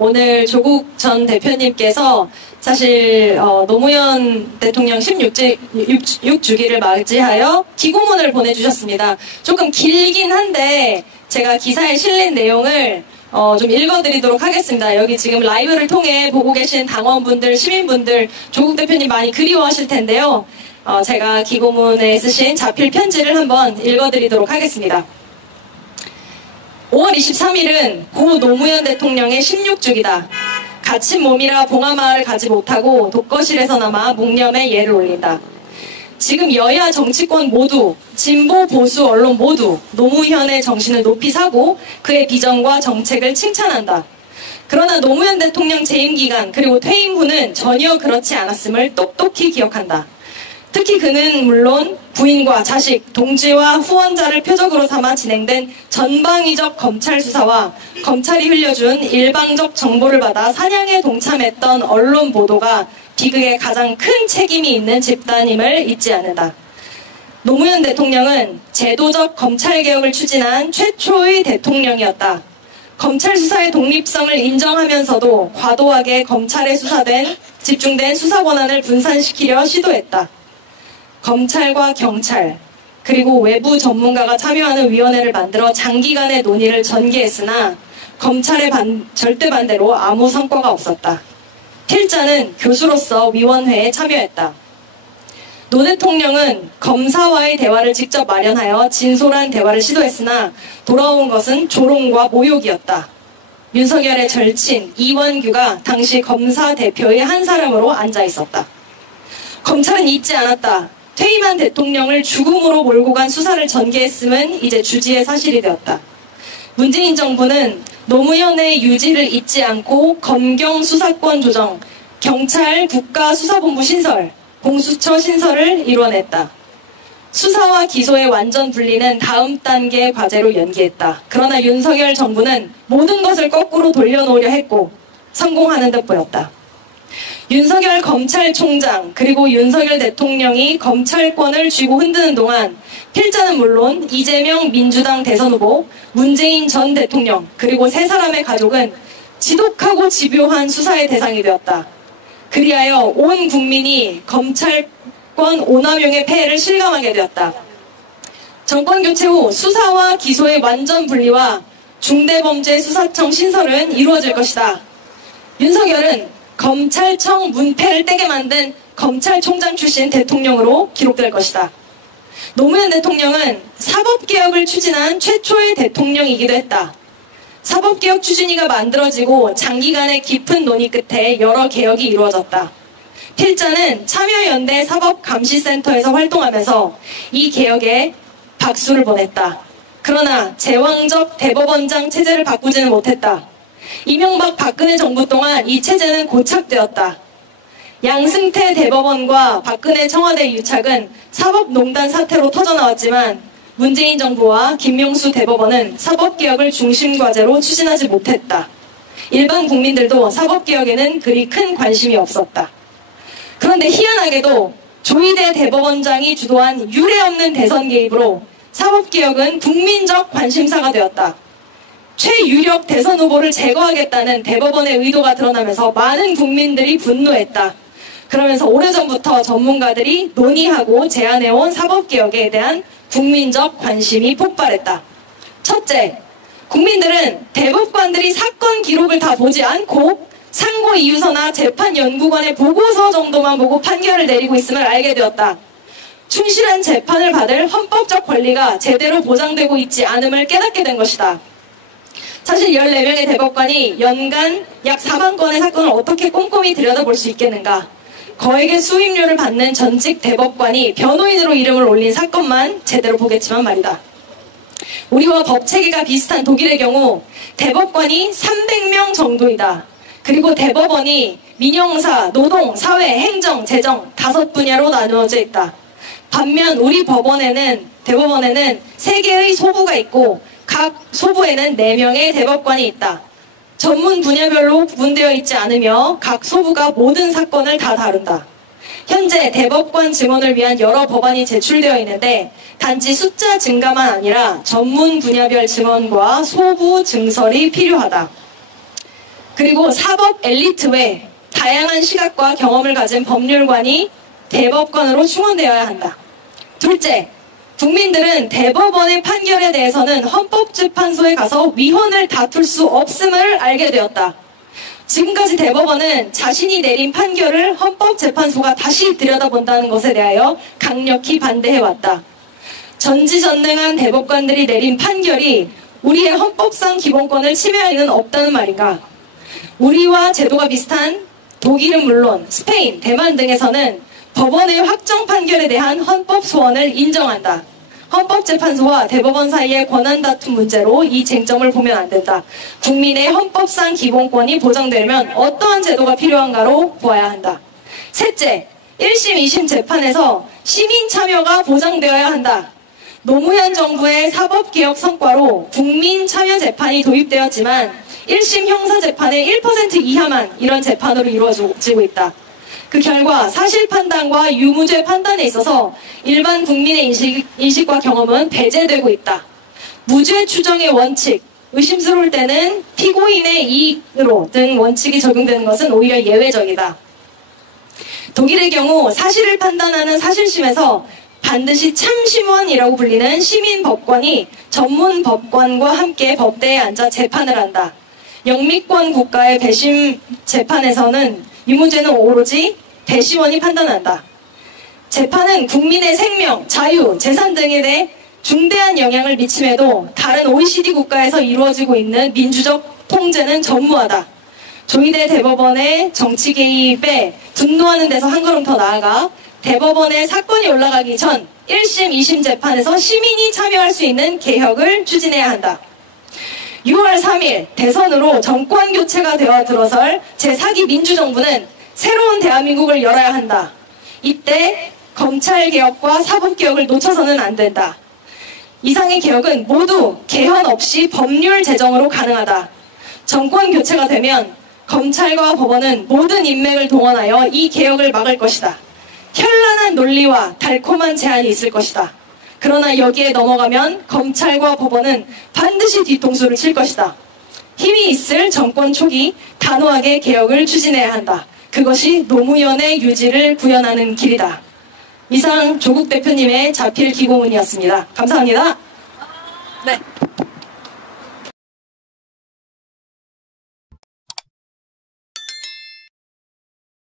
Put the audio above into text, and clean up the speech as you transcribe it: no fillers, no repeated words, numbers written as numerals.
오늘 조국 전 대표님께서 사실 노무현 대통령 16주기를 맞이하여 기고문을 보내주셨습니다. 조금 길긴 한데 제가 기사에 실린 내용을 좀 읽어드리도록 하겠습니다. 여기 지금 라이브를 통해 보고 계신 당원분들, 시민분들, 조국 대표님 많이 그리워하실 텐데요. 제가 기고문에 쓰신 자필 편지를 한번 읽어드리도록 하겠습니다. 5월 23일은 고 노무현 대통령의 16주기다. 갇힌 몸이라 봉하마을을 가지 못하고 독거실에서나마 묵념의 예를 올린다. 지금 여야 정치권 모두, 진보 보수 언론 모두 노무현의 정신을 높이 사고 그의 비전과 정책을 칭찬한다. 그러나 노무현 대통령 재임 기간 그리고 퇴임 후는 전혀 그렇지 않았음을 똑똑히 기억한다. 특히 그는 물론 부인과 자식, 동지와 후원자를 표적으로 삼아 진행된 전방위적 검찰 수사와 검찰이 흘려준 일방적 정보를 받아 사냥에 동참했던 언론 보도가 비극에 가장 큰 책임이 있는 집단임을 잊지 않는다. 노무현 대통령은 제도적 검찰개혁을 추진한 최초의 대통령이었다. 검찰 수사의 독립성을 인정하면서도 과도하게 검찰에 집중된 수사 권한을 분산시키려 시도했다. 검찰과 경찰, 그리고 외부 전문가가 참여하는 위원회를 만들어 장기간의 논의를 전개했으나 검찰의 절대 반대로 아무 성과가 없었다. 필자는 교수로서 위원회에 참여했다. 노 대통령은 검사와의 대화를 직접 마련하여 진솔한 대화를 시도했으나 돌아온 것은 조롱과 모욕이었다. 윤석열의 절친 이완규가 당시 검사 대표의 한 사람으로 앉아 있었다. 검찰은 잊지 않았다. 퇴임한 대통령을 죽음으로 몰고 간 수사를 전개했음은 이제 주지의 사실이 되었다. 문재인 정부는 노무현의 유지를 잊지 않고 검경 수사권 조정, 경찰 국가수사본부 신설, 공수처 신설을 이뤄냈다. 수사와 기소의 완전 분리는 다음 단계의 과제로 연기했다. 그러나 윤석열 정부는 모든 것을 거꾸로 돌려놓으려 했고 성공하는 듯 보였다. 윤석열 검찰총장 그리고 윤석열 대통령이 검찰권을 쥐고 흔드는 동안 필자는 물론 이재명 민주당 대선 후보, 문재인 전 대통령 그리고 세 사람의 가족은 지독하고 집요한 수사의 대상이 되었다. 그리하여 온 국민이 검찰권 오남용의 폐해를 실감하게 되었다. 정권교체 후 수사와 기소의 완전 분리와 중대범죄수사청 신설은 이루어질 것이다. 윤석열은 검찰청 문패를 떼게 만든 검찰총장 출신 대통령으로 기록될 것이다. 노무현 대통령은 사법개혁을 추진한 최초의 대통령이기도 했다. 사법개혁 추진위가 만들어지고 장기간의 깊은 논의 끝에 여러 개혁이 이루어졌다. 필자는 참여연대 사법감시센터에서 활동하면서 이 개혁에 박수를 보냈다. 그러나 제왕적 대법원장 체제를 바꾸지는 못했다. 이명박 박근혜 정부 동안 이 체제는 고착되었다. 양승태 대법원과 박근혜 청와대 유착은 사법농단 사태로 터져나왔지만 문재인 정부와 김명수 대법원은 사법개혁을 중심과제로 추진하지 못했다. 일반 국민들도 사법개혁에는 그리 큰 관심이 없었다. 그런데 희한하게도 조희대 대법원장이 주도한 유례없는 대선 개입으로 사법개혁은 국민적 관심사가 되었다. 최유력 대선 후보를 제거하겠다는 대법원의 의도가 드러나면서 많은 국민들이 분노했다. 그러면서 오래전부터 전문가들이 논의하고 제안해온 사법개혁에 대한 국민적 관심이 폭발했다. 첫째, 국민들은 대법관들이 사건 기록을 다 보지 않고 상고이유서나 재판연구관의 보고서 정도만 보고 판결을 내리고 있음을 알게 되었다. 충실한 재판을 받을 헌법적 권리가 제대로 보장되고 있지 않음을 깨닫게 된 것이다. 사실 14명의 대법관이 연간 약 4만 건의 사건을 어떻게 꼼꼼히 들여다볼 수 있겠는가? 거액의 수임료를 받는 전직 대법관이 변호인으로 이름을 올린 사건만 제대로 보겠지만 말이다. 우리와 법체계가 비슷한 독일의 경우 대법관이 300명 정도이다. 그리고 대법원이 민형사, 노동, 사회, 행정, 재정 5분야로 나누어져 있다. 반면 우리 대법원에는 3개의 소부가 있고 각 소부에는 4명의 대법관이 있다. 전문 분야별로 구분되어 있지 않으며 각 소부가 모든 사건을 다 다룬다. 현재 대법관 증언을 위한 여러 법안이 제출되어 있는데 단지 숫자 증가만 아니라 전문 분야별 증언과 소부 증설이 필요하다. 그리고 사법 엘리트 외 다양한 시각과 경험을 가진 법률관이 대법관으로 충원되어야 한다. 둘째, 국민들은 대법원의 판결에 대해서는 헌법재판소에 가서 위헌을 다툴 수 없음을 알게 되었다. 지금까지 대법원은 자신이 내린 판결을 헌법재판소가 다시 들여다본다는 것에 대하여 강력히 반대해왔다. 전지전능한 대법관들이 내린 판결이 우리의 헌법상 기본권을 침해할 리는 없다는 말인가? 우리와 제도가 비슷한 독일은 물론 스페인, 대만 등에서는 법원의 확정 판결에 대한 헌법 소원을 인정한다. 헌법재판소와 대법원 사이의 권한 다툼 문제로 이 쟁점을 보면 안 된다. 국민의 헌법상 기본권이 보장되려면 어떠한 제도가 필요한가로 보아야 한다. 셋째, 1심, 2심 재판에서 시민 참여가 보장되어야 한다. 노무현 정부의 사법개혁 성과로 국민 참여 재판이 도입되었지만 1심 형사재판의 1% 이하만 이런 재판으로 이루어지고 있다. 그 결과 사실 판단과 유무죄 판단에 있어서 일반 국민의 인식과 경험은 배제되고 있다. 무죄 추정의 원칙, 의심스러울 때는 피고인의 이익으로 등 원칙이 적용되는 것은 오히려 예외적이다. 독일의 경우 사실을 판단하는 사실심에서 반드시 참심원이라고 불리는 시민법관이 전문법관과 함께 법대에 앉아 재판을 한다. 영미권 국가의 배심 재판에서는 이 문제는 오로지 배심원이 판단한다. 재판은 국민의 생명, 자유, 재산 등에 대해 중대한 영향을 미침에도 다른 OECD 국가에서 이루어지고 있는 민주적 통제는 전무하다. 조희대 대법원의 정치 개입에 분노하는 데서 한 걸음 더 나아가 대법원에 사건이 올라가기 전 1심, 2심 재판에서 시민이 참여할 수 있는 개혁을 추진해야 한다. 6월 3일 대선으로 정권 교체가 되어 들어설 제4기 민주정부는 새로운 대한민국을 열어야 한다. 이때 검찰개혁과 사법개혁을 놓쳐서는 안 된다. 이상의 개혁은 모두 개헌 없이 법률 제정으로 가능하다. 정권 교체가 되면 검찰과 법원은 모든 인맥을 동원하여 이 개혁을 막을 것이다. 현란한 논리와 달콤한 제안이 있을 것이다. 그러나 여기에 넘어가면 검찰과 법원은 반드시 뒤통수를 칠 것이다. 힘이 있을 정권 초기 단호하게 개혁을 추진해야 한다. 그것이 노무현의 유지를 구현하는 길이다. 이상 조국 대표님의 자필 기고문이었습니다. 감사합니다. 네.